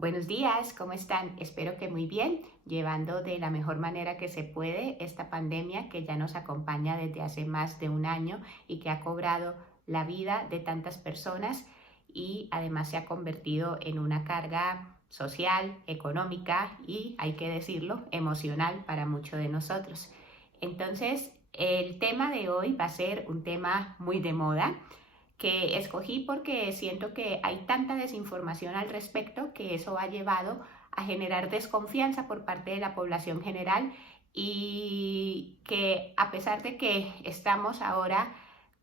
Buenos días, ¿cómo están? Espero que muy bien, llevando de la mejor manera que se puede esta pandemia que ya nos acompaña desde hace más de un año y que ha cobrado la vida de tantas personas y además se ha convertido en una carga social, económica y, hay que decirlo, emocional para muchos de nosotros. Entonces, el tema de hoy va a ser un tema muy de moda que escogí porque siento que hay tanta desinformación al respecto que eso ha llevado a generar desconfianza por parte de la población general y que a pesar de que estamos ahora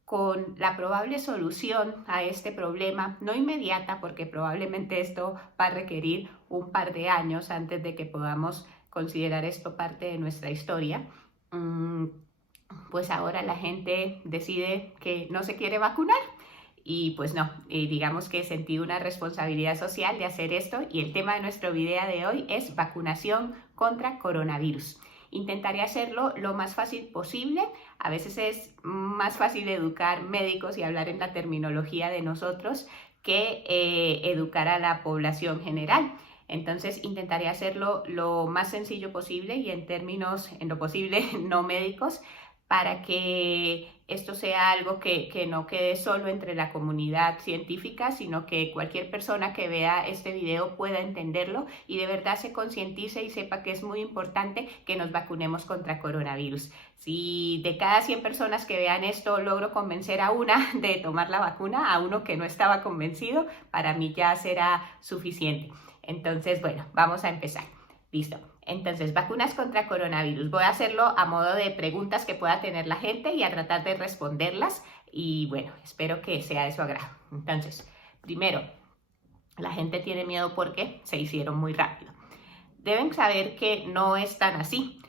con la probable solución a este problema, no inmediata, porque probablemente esto va a requerir un par de años antes de que podamos considerar esto parte de nuestra historia, pues ahora la gente decide que no se quiere vacunar. Y pues no, digamos que sentí una responsabilidad social de hacer esto y el tema de nuestro video de hoy es vacunación contra coronavirus. Intentaré hacerlo lo más fácil posible. A veces es más fácil educar médicos y hablar en la terminología de nosotros que educar a la población general. Entonces intentaré hacerlo lo más sencillo posible y en términos, en lo posible, no médicos, para que esto sea algo que no quede solo entre la comunidad científica, sino que cualquier persona que vea este video pueda entenderlo y de verdad se concientice y sepa que es muy importante que nos vacunemos contra coronavirus. Si de cada 100 personas que vean esto logro convencer a una de tomar la vacuna, a uno que no estaba convencido, para mí ya será suficiente. Entonces, bueno, vamos a empezar. Listo. Entonces, vacunas contra coronavirus. Voy a hacerlo a modo de preguntas que pueda tener la gente y a tratar de responderlas. Y bueno, espero que sea de su agrado. Entonces, primero, la gente tiene miedo porque se hicieron muy rápido. Deben saber que no es tan así.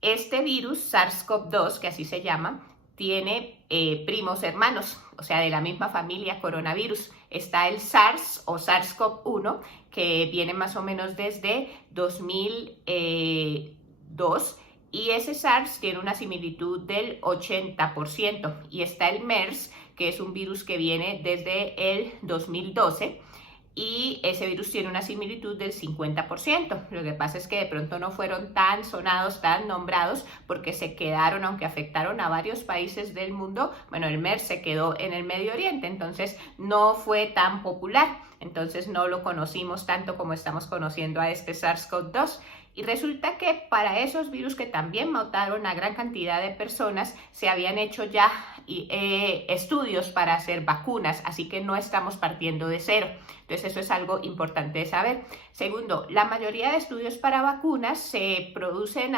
Este virus, SARS-CoV-2, que así se llama, tiene primos hermanos, o sea, de la misma familia coronavirus. Está el SARS o SARS-CoV-1, que viene más o menos desde 2002, y ese SARS tiene una similitud del 80%, y está el MERS, que es un virus que viene desde el 2012, y ese virus tiene una similitud del 50%. Lo que pasa es que de pronto no fueron tan sonados, tan nombrados, porque se quedaron, aunque afectaron a varios países del mundo, bueno, el MERS se quedó en el Medio Oriente, entonces no fue tan popular, entonces no lo conocimos tanto como estamos conociendo a este SARS-CoV-2. Y resulta que para esos virus que también mataron a gran cantidad de personas, se habían hecho ya estudios para hacer vacunas, así que no estamos partiendo de cero. Entonces eso es algo importante de saber. Segundo, la mayoría de estudios para vacunas se producen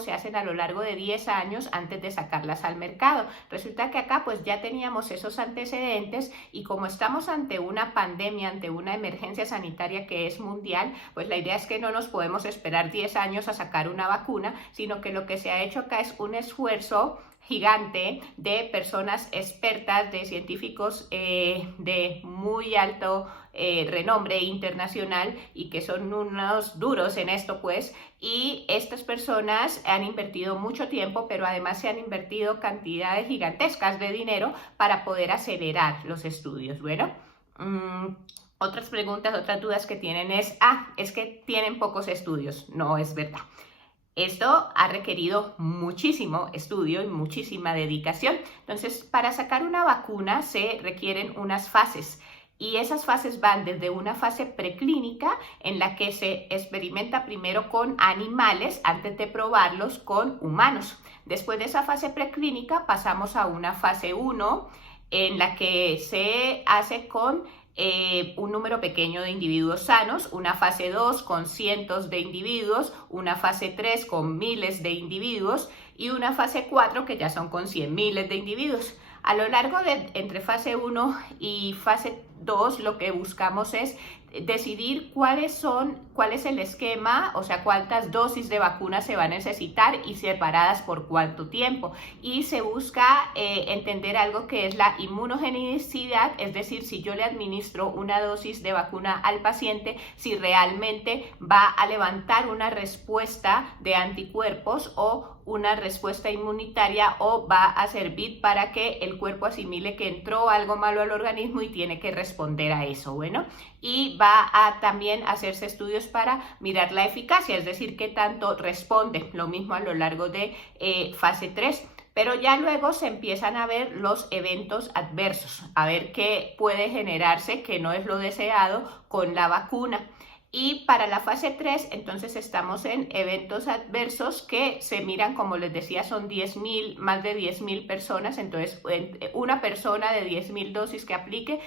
se hacen a lo largo de 10 años antes de sacarlas al mercado. Resulta que acá pues ya teníamos esos antecedentes y como estamos ante una pandemia, ante una emergencia sanitaria que es mundial, pues la idea es que no nos podemos esperar 10 años a sacar una vacuna, sino que lo que se ha hecho acá es un esfuerzo gigante de personas expertas, de científicos de muy alto renombre internacional y que son unos duros en esto pues, y estas personas han invertido mucho tiempo, pero además se han invertido cantidades gigantescas de dinero para poder acelerar los estudios. Bueno, otras preguntas, otras dudas que tienen es que tienen pocos estudios. No es verdad. Esto ha requerido muchísimo estudio y muchísima dedicación. Entonces, para sacar una vacuna se requieren unas fases y esas fases van desde una fase preclínica en la que se experimenta primero con animales antes de probarlos con humanos. Después de esa fase preclínica pasamos a una fase 1 en la que se hace con un número pequeño de individuos sanos, una fase 2 con cientos de individuos, una fase 3 con miles de individuos y una fase 4 que ya son con 100 miles de individuos. A lo largo de entre fase 1 y fase 2 lo que buscamos es decidir cuál es el esquema, o sea, cuántas dosis de vacuna se va a necesitar y separadas por cuánto tiempo. Y se busca entender algo que es la inmunogenicidad, es decir, si yo le administro una dosis de vacuna al paciente, si realmente va a levantar una respuesta de anticuerpos o una respuesta inmunitaria o va a servir para que el cuerpo asimile que entró algo malo al organismo y tiene que responder responder a eso, bueno, y va a también hacerse estudios para mirar la eficacia, es decir, qué tanto responde, lo mismo a lo largo de fase 3. Pero ya luego se empiezan a ver los eventos adversos, a ver qué puede generarse, que no es lo deseado, con la vacuna. Y para la fase 3, entonces estamos en eventos adversos que se miran, como les decía, son 10.000, más de 10.000 personas. Entonces, una persona de 10.000 dosis que aplique,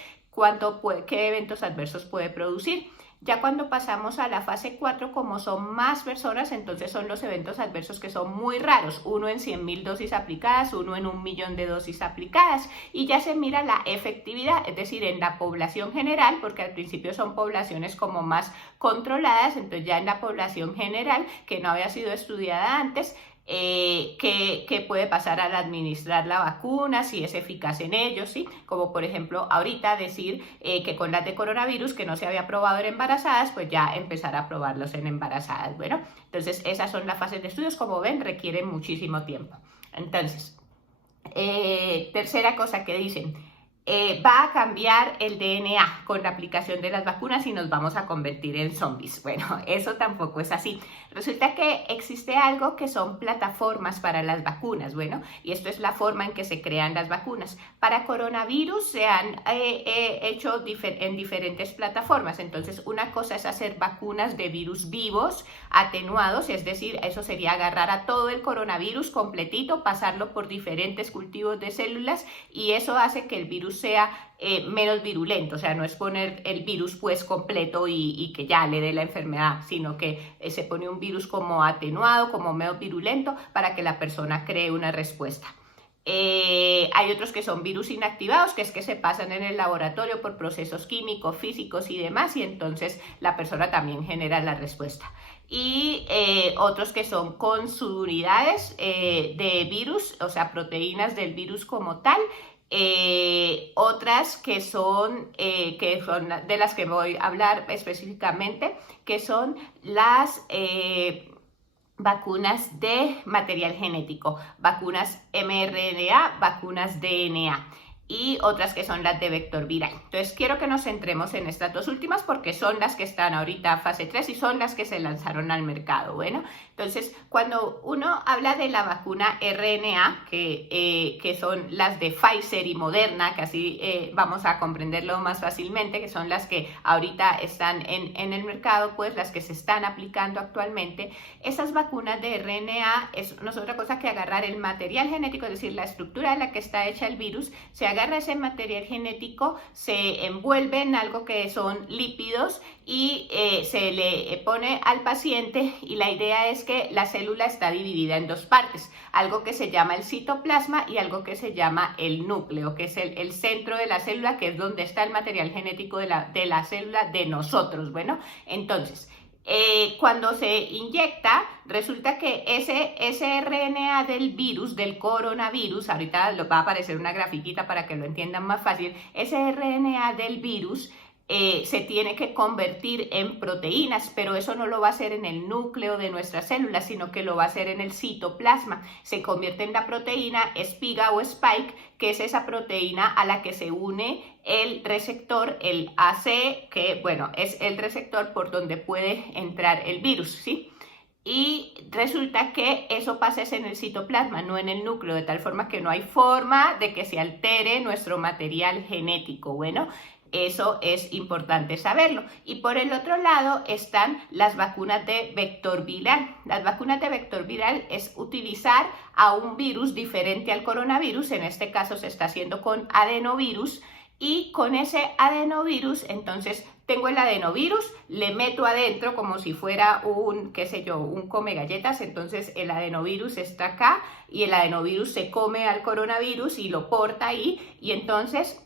¿qué eventos adversos puede producir? Ya cuando pasamos a la fase 4, como son más personas, entonces son los eventos adversos que son muy raros. Uno en 100.000 dosis aplicadas, uno en 1.000.000 de dosis aplicadas. Y ya se mira la efectividad, es decir, en la población general, porque al principio son poblaciones como más controladas, entonces ya en la población general, que no había sido estudiada antes, qué puede pasar al administrar la vacuna, si es eficaz en ellos, ¿sí? Como por ejemplo ahorita decir que con las de coronavirus que no se había probado en embarazadas, pues ya empezar a probarlos en embarazadas. Bueno, entonces esas son las fases de estudios, como ven, requieren muchísimo tiempo. Entonces, tercera cosa que dicen, va a cambiar el DNA con la aplicación de las vacunas y nos vamos a convertir en zombies. Bueno, eso tampoco es así. Resulta que existe algo que son plataformas para las vacunas, bueno, y esto es la forma en que se crean las vacunas. Para coronavirus se han hecho en diferentes plataformas, entonces una cosa es hacer vacunas de virus vivos, atenuados, es decir, eso sería agarrar a todo el coronavirus completito, pasarlo por diferentes cultivos de células y eso hace que el virus sea menos virulento, o sea, no es poner el virus pues completo y que ya le dé la enfermedad, sino que se pone un virus como atenuado, como menos virulento para que la persona cree una respuesta. Hay otros que son virus inactivados, que es que se pasan en el laboratorio por procesos químicos, físicos y demás, y entonces la persona también genera la respuesta. Y otros que son con subunidades de virus, o sea, proteínas del virus como tal. Otras que son de las que voy a hablar específicamente, que son las vacunas de material genético, vacunas mRNA, vacunas DNA y otras que son las de vector viral. Entonces quiero que nos centremos en estas dos últimas porque son las que están ahorita fase 3 y son las que se lanzaron al mercado. Bueno, entonces cuando uno habla de la vacuna RNA, que son las de Pfizer y Moderna, que así vamos a comprenderlo más fácilmente, que son las que ahorita están en el mercado, pues las que se están aplicando actualmente, esas vacunas de RNA no es otra cosa que agarrar el material genético, es decir, la estructura de la que está hecha el virus, se agarra ese material genético, se envuelve en algo que son lípidos y se le pone al paciente y la idea es que la célula está dividida en dos partes, algo que se llama el citoplasma y algo que se llama el núcleo, que es el centro de la célula, que es donde está el material genético de la célula de nosotros. Bueno, entonces, cuando se inyecta, resulta que ese RNA del virus, del coronavirus, ahorita va a aparecer una grafiquita para que lo entiendan más fácil, ese RNA del virus se tiene que convertir en proteínas, pero eso no lo va a hacer en el núcleo de nuestras células, sino que lo va a hacer en el citoplasma. Se convierte en la proteína espiga o spike, que es esa proteína a la que se une el receptor, el AC, que bueno, es el receptor por donde puede entrar el virus, ¿sí? Y resulta que eso pasa en el citoplasma, no en el núcleo, de tal forma que no hay forma de que se altere nuestro material genético. Bueno, eso es importante saberlo. Y por el otro lado están las vacunas de vector viral. Las vacunas de vector viral es utilizar a un virus diferente al coronavirus, en este caso se está haciendo con adenovirus, y con ese adenovirus, entonces tengo el adenovirus, le meto adentro como si fuera un, qué sé yo, un come galletas, entonces el adenovirus está acá y el adenovirus se come al coronavirus y lo porta ahí y entonces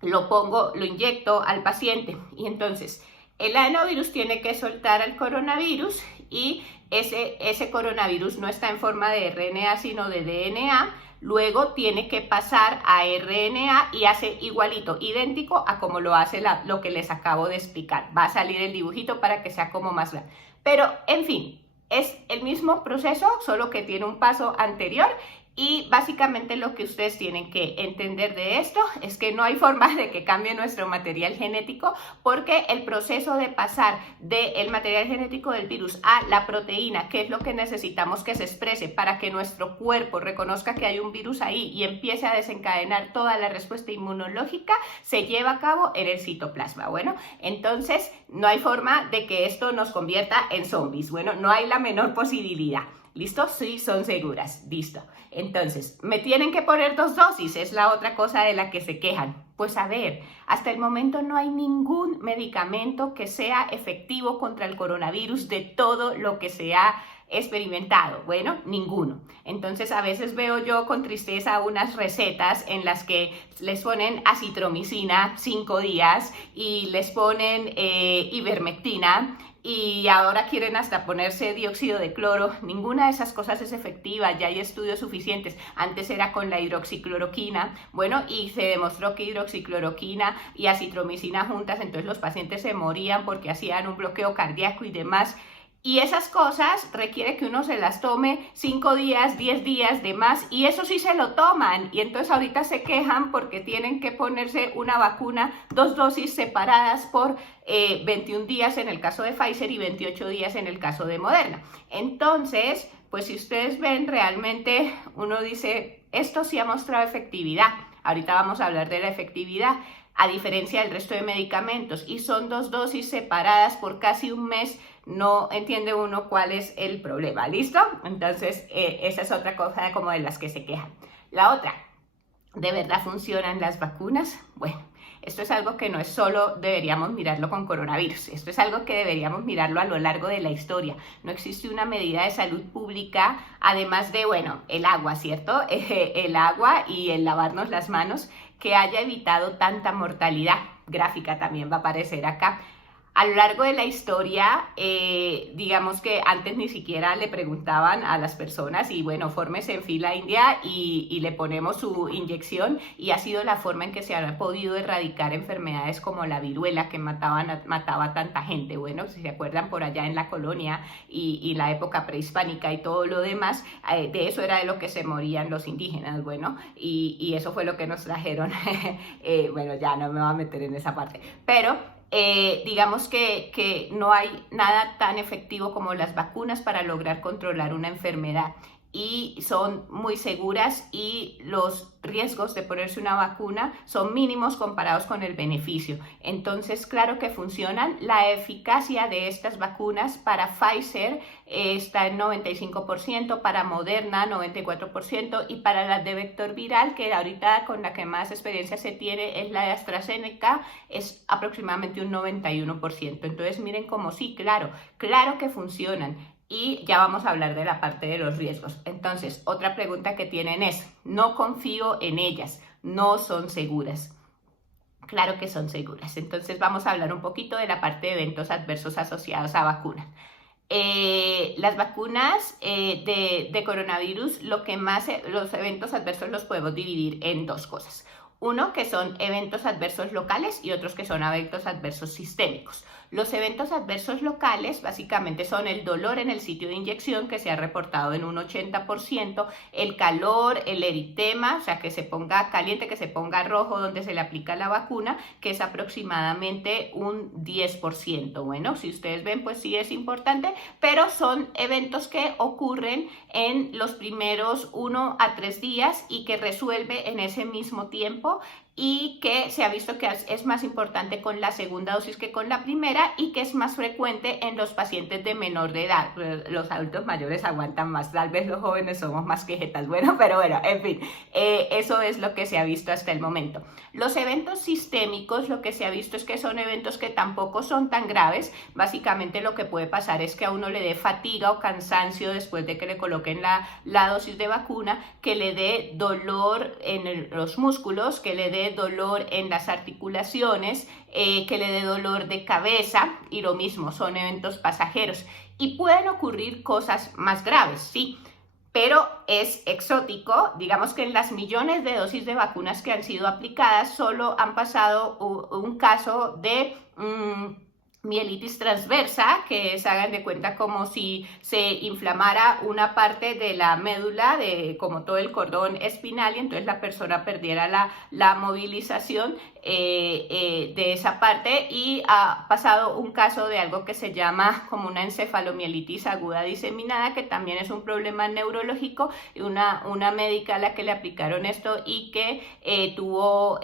lo inyecto al paciente y entonces el adenovirus tiene que soltar al coronavirus y ese coronavirus no está en forma de RNA sino de DNA, luego tiene que pasar a RNA y hace igualito, idéntico a como lo hace lo que les acabo de explicar. Va a salir el dibujito para que sea como más grande. Pero, en fin, es el mismo proceso, solo que tiene un paso anterior Y básicamente lo que ustedes tienen que entender de esto es que no hay forma de que cambie nuestro material genético, porque el proceso de pasar del material genético del virus a la proteína, que es lo que necesitamos que se exprese para que nuestro cuerpo reconozca que hay un virus ahí y empiece a desencadenar toda la respuesta inmunológica, se lleva a cabo en el citoplasma. Bueno, entonces no hay forma de que esto nos convierta en zombies. Bueno, no hay la menor posibilidad. ¿Listo? Sí, son seguras. Listo. Entonces, ¿me tienen que poner 2 dosis? Es la otra cosa de la que se quejan. Pues a ver, hasta el momento no hay ningún medicamento que sea efectivo contra el coronavirus de todo lo que se ha experimentado. Bueno, ninguno. Entonces, a veces veo yo con tristeza unas recetas en las que les ponen acitromicina 5 días y les ponen ivermectina, y ahora quieren hasta ponerse dióxido de cloro. Ninguna de esas cosas es efectiva, ya hay estudios suficientes. Antes era con la hidroxicloroquina, bueno, y se demostró que hidroxicloroquina y acitromicina juntas, entonces los pacientes se morían porque hacían un bloqueo cardíaco y demás. Y esas cosas requiere que uno se las tome 5 días, 10 días de más, y eso sí se lo toman. Y entonces ahorita se quejan porque tienen que ponerse una vacuna, 2 dosis separadas por 21 días en el caso de Pfizer y 28 días en el caso de Moderna. Entonces, pues si ustedes ven, realmente uno dice, esto sí ha mostrado efectividad. Ahorita vamos a hablar de la efectividad, a diferencia del resto de medicamentos, y son 2 dosis separadas por casi un mes. No entiende uno cuál es el problema. ¿Listo? Entonces, esa es otra cosa como de las que se quejan. La otra, ¿de verdad funcionan las vacunas? Bueno, esto es algo que no es solo deberíamos mirarlo con coronavirus, esto es algo que deberíamos mirarlo a lo largo de la historia. No existe una medida de salud pública, además de, bueno, el agua, ¿cierto? El agua y el lavarnos las manos, que haya evitado tanta mortalidad. Gráfica también va a aparecer acá. A lo largo de la historia, digamos que antes ni siquiera le preguntaban a las personas y bueno, fórmese en fila india y le ponemos su inyección, y ha sido la forma en que se ha podido erradicar enfermedades como la viruela, que mataba a tanta gente. Bueno, si se acuerdan, por allá en la colonia y la época prehispánica y todo lo demás, de eso era de lo que se morían los indígenas. Bueno, y eso fue lo que nos trajeron. Bueno, ya no me voy a meter en esa parte, pero digamos que no hay nada tan efectivo como las vacunas para lograr controlar una enfermedad, y son muy seguras, y los riesgos de ponerse una vacuna son mínimos comparados con el beneficio. Entonces, claro que funcionan. La eficacia de estas vacunas para Pfizer está en 95%, para Moderna 94%, y para la de vector viral, que ahorita con la que más experiencia se tiene es la de AstraZeneca, es aproximadamente un 91%. Entonces, miren cómo sí, claro que funcionan. Y ya vamos a hablar de la parte de los riesgos. Entonces, otra pregunta que tienen es, no confío en ellas, no son seguras. Claro que son seguras. Entonces vamos a hablar un poquito de la parte de eventos adversos asociados a vacunas. Las vacunas de coronavirus, los eventos adversos los podemos dividir en 2 cosas. Uno, que son eventos adversos locales, y otros que son eventos adversos sistémicos. Los eventos adversos locales básicamente son el dolor en el sitio de inyección, que se ha reportado en un 80%, el calor, el eritema, o sea, que se ponga caliente, que se ponga rojo donde se le aplica la vacuna, que es aproximadamente un 10%. Bueno, si ustedes ven, pues sí es importante, pero son eventos que ocurren en los primeros 1 a 3 días y que resuelve en ese mismo tiempo, y que se ha visto que es más importante con la segunda dosis que con la primera, y que es más frecuente en los pacientes de menor de edad. Los adultos mayores aguantan más, tal vez los jóvenes somos más quejetas. Bueno, pero bueno, en fin, eso es lo que se ha visto hasta el momento. Los eventos sistémicos, lo que se ha visto es que son eventos que tampoco son tan graves. Básicamente lo que puede pasar es que a uno le dé fatiga o cansancio después de que le coloquen la dosis de vacuna, que le dé dolor en los músculos, que le dé dolor en las articulaciones, que le dé dolor de cabeza, y lo mismo, son eventos pasajeros. Y pueden ocurrir cosas más graves, sí, pero es exótico. Digamos que en las millones de dosis de vacunas que han sido aplicadas, solo han pasado un caso de mielitis transversa, que es, hagan de cuenta, como si se inflamara una parte de la médula, como todo el cordón espinal, y entonces la persona perdiera la movilización de esa parte. Y ha pasado un caso de algo que se llama como una encefalomielitis aguda diseminada, que también es un problema neurológico, y una médica a la que le aplicaron esto y que tuvo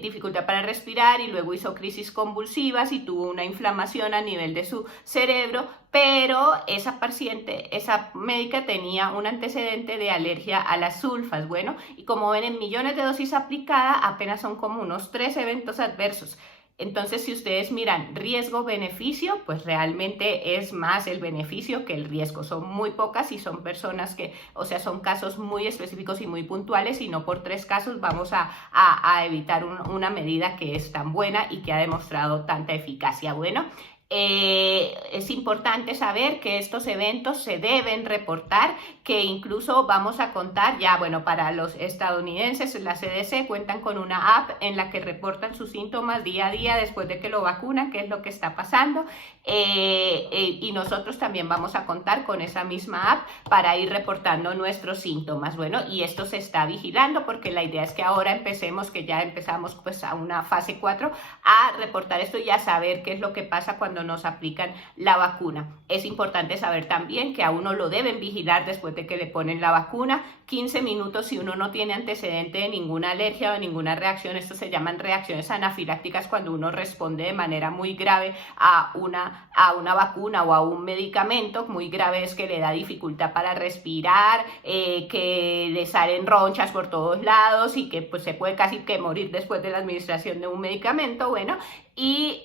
dificultad para respirar, y luego hizo crisis convulsivas y tuvo una inflamación a nivel de su cerebro, pero esa paciente, esa médica, tenía un antecedente de alergia a las sulfas. Bueno, y como ven, en millones de dosis aplicadas apenas son como unos 3 eventos adversos. Entonces, si ustedes miran riesgo-beneficio, pues realmente es más el beneficio que el riesgo. Son muy pocas y son personas que, o sea, son casos muy específicos y muy puntuales, y no por 3 casos vamos a evitar una medida que es tan buena y que ha demostrado tanta eficacia. Bueno, es importante saber que estos eventos se deben reportar, que incluso vamos a contar ya, bueno, para los estadounidenses, la CDC cuentan con una app en la que reportan sus síntomas día a día después de que lo vacunan, qué es lo que está pasando, y nosotros también vamos a contar con esa misma app para ir reportando nuestros síntomas. Bueno, y esto se está vigilando porque la idea es que ahora empecemos, que ya empezamos pues a una fase 4, a reportar esto y a saber qué es lo que pasa cuando nos aplican la vacuna. Es importante saber también que a uno lo deben vigilar después de que le ponen la vacuna, 15 minutos si uno no tiene antecedente de ninguna alergia o ninguna reacción. Esto se llaman reacciones anafilácticas, cuando uno responde de manera muy grave a una vacuna o a un medicamento. Muy grave es que le da dificultad para respirar, que le salen ronchas por todos lados y que pues se puede casi que morir después de la administración de un medicamento. Bueno, y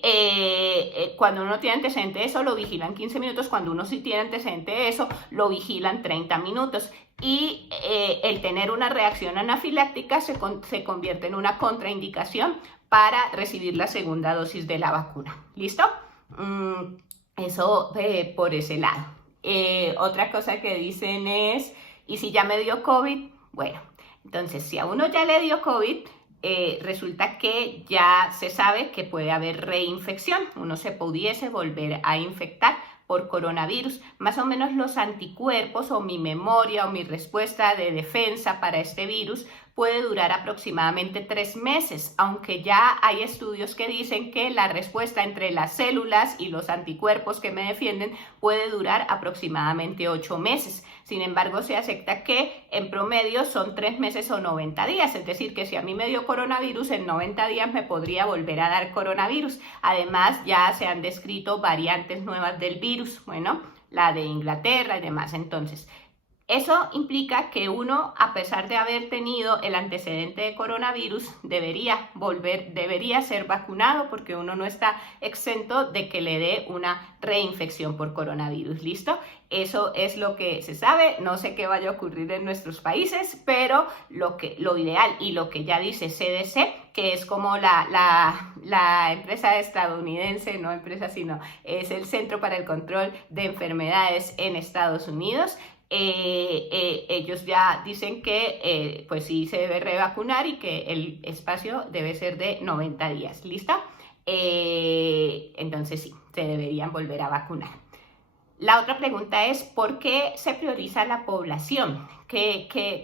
cuando uno tiene antecedente de eso, lo vigilan 15 minutos. Cuando uno sí tiene antecedente de eso, lo vigilan 30 minutos. Y el tener una reacción anafiláctica se convierte en una contraindicación para recibir la segunda dosis de la vacuna. ¿Listo? Eso por ese lado. Otra cosa que dicen es, ¿y si ya me dio COVID? Bueno, entonces si a uno ya le dio COVID, resulta que ya se sabe que puede haber reinfección. Uno se pudiese volver a infectar por coronavirus. Más o menos los anticuerpos, o mi memoria o mi respuesta de defensa para este virus, puede durar aproximadamente 3 meses, aunque ya hay estudios que dicen que la respuesta entre las células y los anticuerpos que me defienden puede durar aproximadamente 8 meses. Sin embargo, se acepta que en promedio son 3 meses o 90 días, es decir, que si a mí me dio coronavirus, en 90 días me podría volver a dar coronavirus. Además, ya se han descrito variantes nuevas del virus, bueno, la de Inglaterra y demás. Entonces, eso implica que uno, a pesar de haber tenido el antecedente de coronavirus, debería ser vacunado, porque uno no está exento de que le dé una reinfección por coronavirus. ¿Listo? Eso es lo que se sabe. No sé qué vaya a ocurrir en nuestros países, pero lo ideal y lo que ya dice CDC, que es como la empresa estadounidense, no empresa, sino es el Centro para el Control de Enfermedades en Estados Unidos, ellos ya dicen que pues sí se debe revacunar y que el espacio debe ser de 90 días. ¿Lista? Entonces sí, se deberían volver a vacunar. La otra pregunta es, ¿por qué se prioriza la población?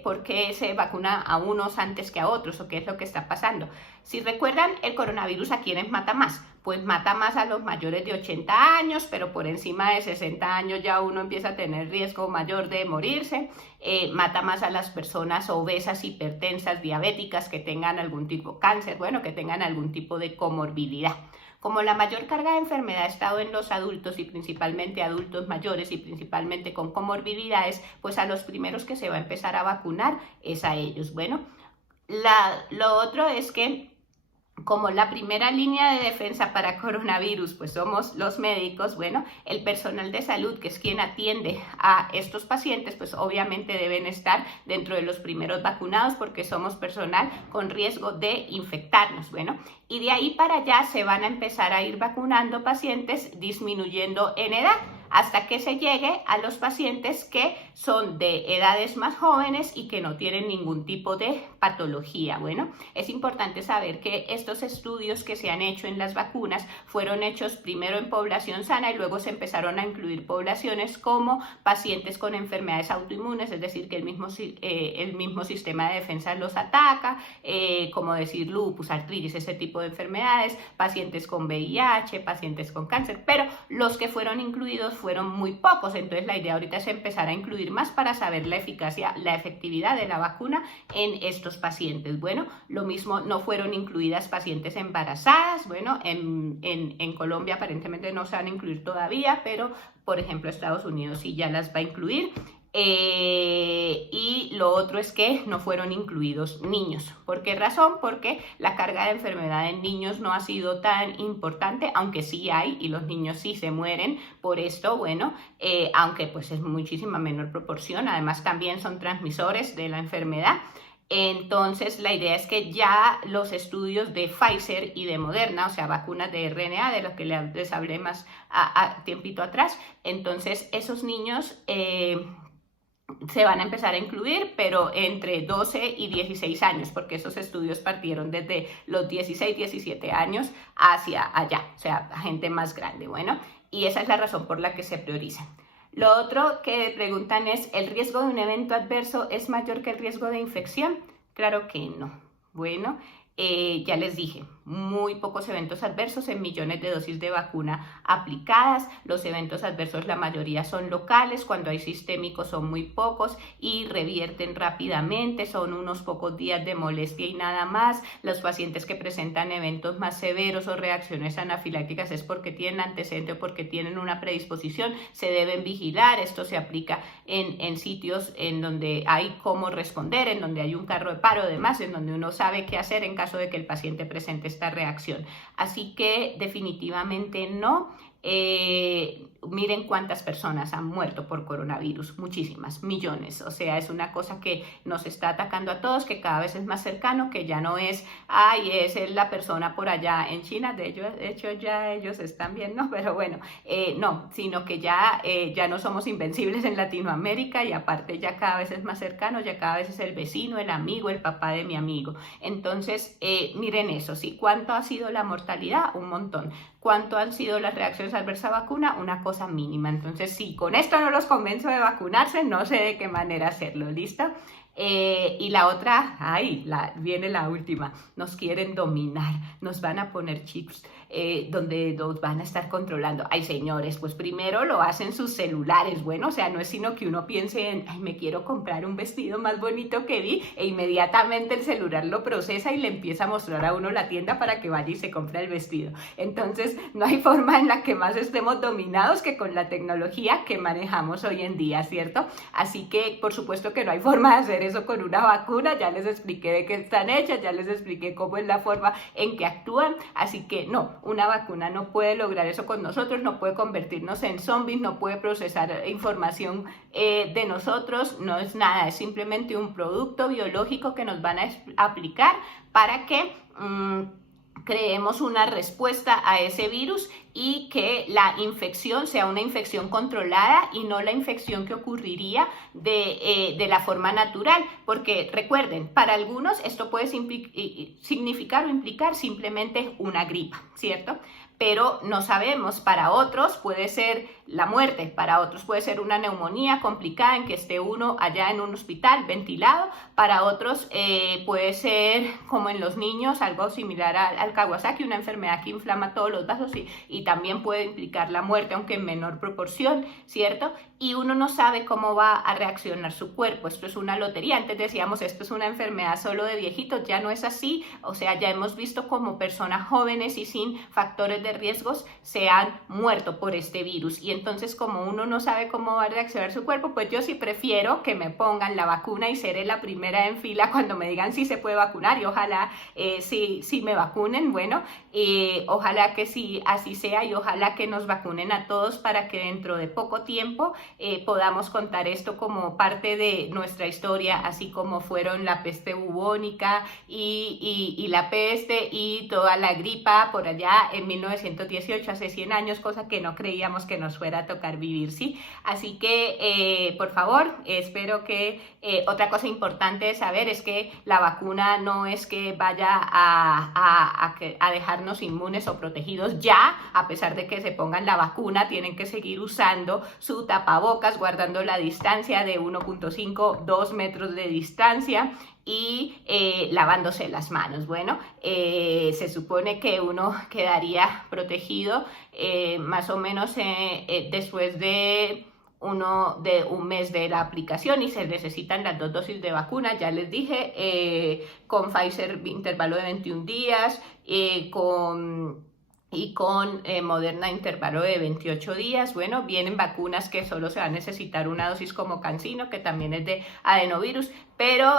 ¿Por qué se vacuna a unos antes que a otros? ¿O qué es lo que está pasando? Si recuerdan, el coronavirus, ¿a quiénes mata más? Pues mata más a los mayores de 80 años, pero por encima de 60 años ya uno empieza a tener riesgo mayor de morirse. Mata más a las personas obesas, hipertensas, diabéticas, que tengan algún tipo de cáncer, bueno, que tengan algún tipo de comorbilidad. Como la mayor carga de enfermedad ha estado en los adultos, y principalmente adultos mayores y principalmente con comorbilidades, pues a los primeros que se va a empezar a vacunar es a ellos. Bueno, lo otro es que, como la primera línea de defensa para coronavirus pues somos los médicos, bueno, el personal de salud, que es quien atiende a estos pacientes, pues obviamente deben estar dentro de los primeros vacunados, porque somos personal con riesgo de infectarnos. Bueno, y de ahí para allá se van a empezar a ir vacunando pacientes disminuyendo en edad, hasta que se llegue a los pacientes que son de edades más jóvenes y que no tienen ningún tipo de patología. Bueno, es importante saber que estos estudios que se han hecho en las vacunas fueron hechos primero en población sana y luego se empezaron a incluir poblaciones como pacientes con enfermedades autoinmunes, es decir, que el mismo sistema de defensa los ataca, como decir lupus, artritis, ese tipo de enfermedades, pacientes con VIH, pacientes con cáncer, pero los que fueron incluidos fueron muy pocos. Entonces la idea ahorita es empezar a incluir más para saber la eficacia, la efectividad de la vacuna en estos pacientes. Bueno, lo mismo, no fueron incluidas pacientes embarazadas. Bueno, en Colombia aparentemente no se van a incluir todavía, pero por ejemplo Estados Unidos sí ya las va a incluir. Y lo otro es que no fueron incluidos niños. ¿Por qué razón? Porque la carga de enfermedad en niños no ha sido tan importante, aunque sí hay, y los niños sí se mueren por esto, bueno, aunque pues es muchísima menor proporción. Además también son transmisores de la enfermedad. Entonces la idea es que ya los estudios de Pfizer y de Moderna, o sea, vacunas de RNA, de los que les hablé más a tiempito atrás, entonces esos niños se van a empezar a incluir, pero entre 12 y 16 años, porque esos estudios partieron desde los 16, 17 años hacia allá, o sea, gente más grande. Bueno, y esa es la razón por la que se priorizan. Lo otro que preguntan es, ¿el riesgo de un evento adverso es mayor que el riesgo de infección? Claro que no. Bueno, ya les dije, muy pocos eventos adversos en millones de dosis de vacuna aplicadas. Los eventos adversos, la mayoría son locales, cuando hay sistémicos son muy pocos y revierten rápidamente, son unos pocos días de molestia y nada más. Los pacientes que presentan eventos más severos o reacciones anafilácticas es porque tienen antecedente o porque tienen una predisposición, se deben vigilar. Esto se aplica en sitios en donde hay cómo responder, en donde hay un carro de paro, además, en donde uno sabe qué hacer en caso de que el paciente presente esta reacción. Así que definitivamente no. Miren cuántas personas han muerto por coronavirus, muchísimas, millones. O sea, es una cosa que nos está atacando a todos, que cada vez es más cercano, que ya no es, ay, es la persona por allá en China, de hecho ya ellos están bien, ¿no? Pero bueno, no, sino que ya no somos invencibles en Latinoamérica y aparte ya cada vez es más cercano, ya cada vez es el vecino, el amigo, el papá de mi amigo. Entonces, miren eso, ¿sí? ¿Cuánto ha sido la mortalidad? Un montón. ¿Cuánto han sido las reacciones adversas a vacuna? Una cosa mínima. Entonces, si con esto no los convenzo de vacunarse, no sé de qué manera hacerlo. ¿Listo? Y la otra, viene la última, nos quieren dominar, nos van a poner chips donde nos van a estar controlando. Ay, señores, pues primero lo hacen sus celulares. Bueno, o sea, no es sino que uno piense en, ay, me quiero comprar un vestido más bonito que vi, e inmediatamente el celular lo procesa y le empieza a mostrar a uno la tienda para que vaya y se compre el vestido. Entonces, no hay forma en la que más estemos dominados que con la tecnología que manejamos hoy en día, ¿cierto? Así que, por supuesto que no hay forma de hacer eso con una vacuna. Ya les expliqué de qué están hechas, ya les expliqué cómo es la forma en que actúan, así que no, una vacuna no puede lograr eso con nosotros, no puede convertirnos en zombies, no puede procesar información de nosotros, no es nada, es simplemente un producto biológico que nos van a aplicar para que creemos una respuesta a ese virus y que la infección sea una infección controlada y no la infección que ocurriría de la forma natural, porque recuerden, para algunos esto puede significar o implicar simplemente una gripa, ¿cierto? Pero no sabemos, para otros puede ser la muerte, para otros puede ser una neumonía complicada en que esté uno allá en un hospital ventilado, para otros puede ser como en los niños, algo similar al Kawasaki, una enfermedad que inflama todos los vasos y también puede implicar la muerte, aunque en menor proporción, ¿cierto? Y uno no sabe cómo va a reaccionar su cuerpo. Esto es una lotería. Antes decíamos, esto es una enfermedad solo de viejitos, ya no es así. O sea, ya hemos visto como personas jóvenes y sin factores de riesgos se han muerto por este virus. Y entonces, como uno no sabe cómo va a reaccionar su cuerpo, pues yo sí prefiero que me pongan la vacuna y seré la primera en fila cuando me digan si se puede vacunar, y ojalá si me vacunen. Bueno, ojalá que sí así sea, y ojalá que nos vacunen a todos para que dentro de poco tiempo podamos contar esto como parte de nuestra historia, así así como fueron la peste bubónica y la peste y toda la gripa por allá en 1918, hace 100 años, cosa que no creíamos que nos fuera a tocar vivir, ¿sí? Así que, por favor, espero que otra cosa importante de saber es que la vacuna no es que vaya a dejarnos inmunes o protegidos ya, a pesar de que se pongan la vacuna, tienen que seguir usando su tapabocas, guardando la distancia de 1.5, 2 metros de distancia y lavándose las manos. Bueno, se supone que uno quedaría protegido más o menos después de un mes de la aplicación y se necesitan las 2 dosis de vacuna. Ya les dije, con Pfizer intervalo de 21 días, con Moderna intervalo de 28 días. Bueno, vienen vacunas que solo se va a necesitar una dosis como CanSino, que también es de adenovirus, pero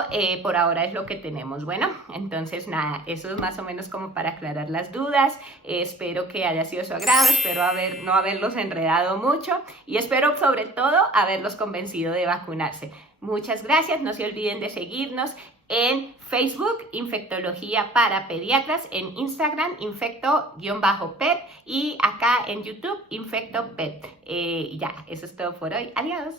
por ahora es lo que tenemos. Bueno, entonces nada, eso es más o menos como para aclarar las dudas. Espero que haya sido de su agrado, espero no haberlos enredado mucho y espero sobre todo haberlos convencido de vacunarse. Muchas gracias, no se olviden de seguirnos en Facebook, Infectología para Pediatras, en Instagram, infecto-pet y acá en YouTube, InfectoPet. Ya, eso es todo por hoy. Adiós.